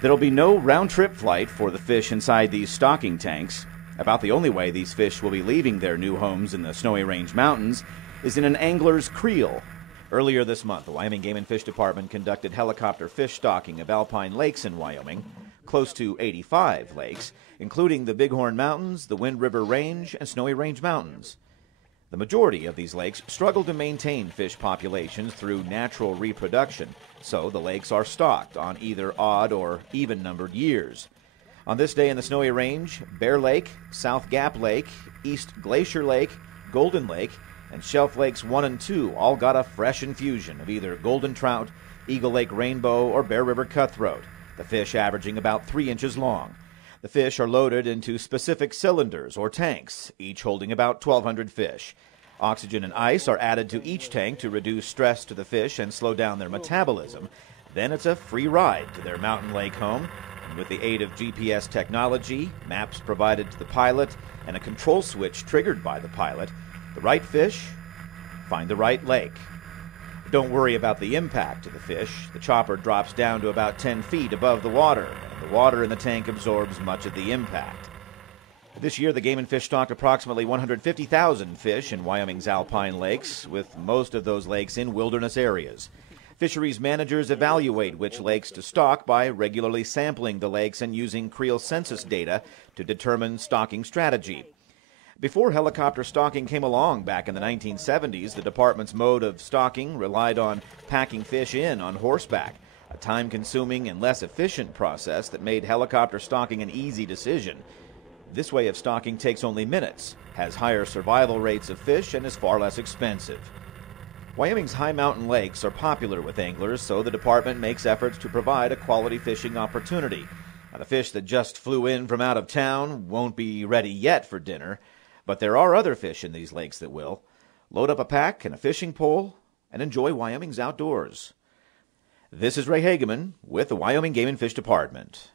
There'll be no round-trip flight for the fish inside these stocking tanks. About the only way these fish will be leaving their new homes in the Snowy Range Mountains is in an angler's creel. Earlier this month, the Wyoming Game and Fish Department conducted helicopter fish stocking of Alpine lakes in Wyoming, close to 85 lakes, including the Bighorn Mountains, the Wind River Range, and Snowy Range Mountains. The majority of these lakes struggle to maintain fish populations through natural reproduction, so the lakes are stocked on either odd or even-numbered years. On this day in the Snowy Range, Bear Lake, South Gap Lake, East Glacier Lake, Golden Lake, and Shelf Lakes 1 and 2 all got a fresh infusion of either golden trout, Eagle Lake rainbow, or Bear River cutthroat, the fish averaging about 3 inches long. The fish are loaded into specific cylinders or tanks, each holding about 1,200 fish. Oxygen and ice are added to each tank to reduce stress to the fish and slow down their metabolism. Then it's a free ride to their mountain lake home. And with the aid of GPS technology, maps provided to the pilot, and a control switch triggered by the pilot, the right fish find the right lake. Don't worry about the impact to the fish. The chopper drops down to about 10 feet above the water, and the water in the tank absorbs much of the impact. This year, the Game and Fish stocked approximately 150,000 fish in Wyoming's Alpine lakes, with most of those lakes in wilderness areas. Fisheries managers evaluate which lakes to stock by regularly sampling the lakes and using creel census data to determine stocking strategy. Before helicopter stocking came along back in the 1970s, the department's mode of stocking relied on packing fish in on horseback, a time-consuming and less efficient process that made helicopter stocking an easy decision. This way of stocking takes only minutes, has higher survival rates of fish, and is far less expensive. Wyoming's high mountain lakes are popular with anglers, so the department makes efforts to provide a quality fishing opportunity. Now, the fish that just flew in from out of town won't be ready yet for dinner, but there are other fish in these lakes that will. Load up a pack and a fishing pole and enjoy Wyoming's outdoors. This is Ray Hageman with the Wyoming Game and Fish Department.